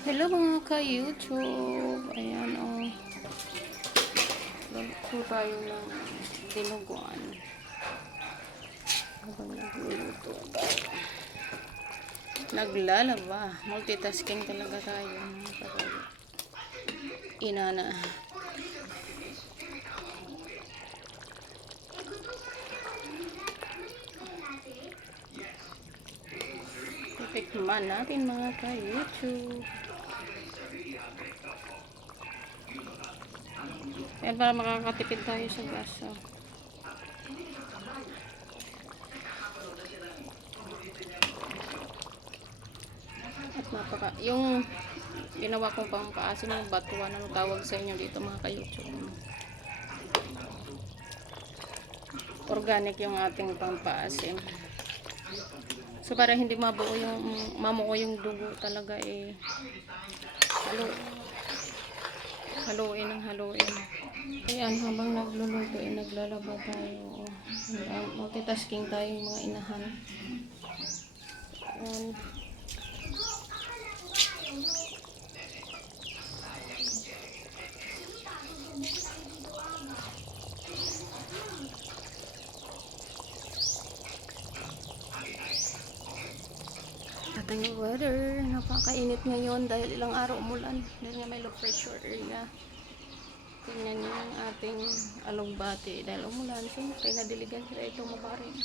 Hello mga ka-YouTube. Ayan o. Oh. Luluto tayo ng dinuguan. Habang nagluluto tayo. Naglalaba. Multitasking talaga tayo. Inana. Titikman natin mga ka-YouTube. Yan para makakatipid tayo sa gas. Oh. At yung ginawa kong pampaasim ng batuan, ano tawag sa inyo dito mga ka-YouTube. Organic yung ating pampaasim. So para hindi mabuo yung mamuo yung dugo talaga haluin ng haluin. Ayan, habang nagluluto naglalaba tayo. Multitasking tayong mga inahan. Ayan. Ating weather, napakainit ngayon dahil ilang araw umulan. Dahil nga may low pressure area. Tingnan niyo yung ating alugbati dahil umulan. Siyempre, nadiligan sila itong mabaring.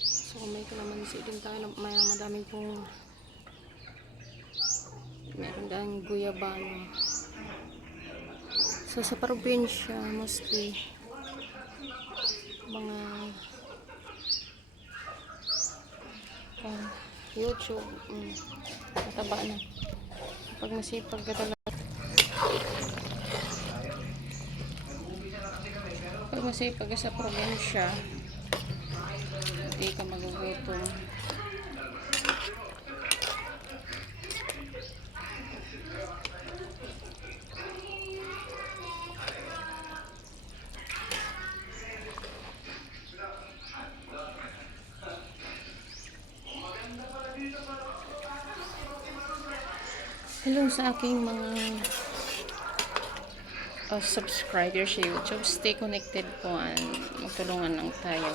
So, may kalamansi din tayo na madaming pong meron dahil guyabano. So, sa probinsya, mostly mga YouTube mataba na pag masipag ka talaga, pag masipag ka sa probinsya hindi ka magugutom. Hello sa aking mga subscribers sa YouTube. Stay connected po and magtulungan lang tayo.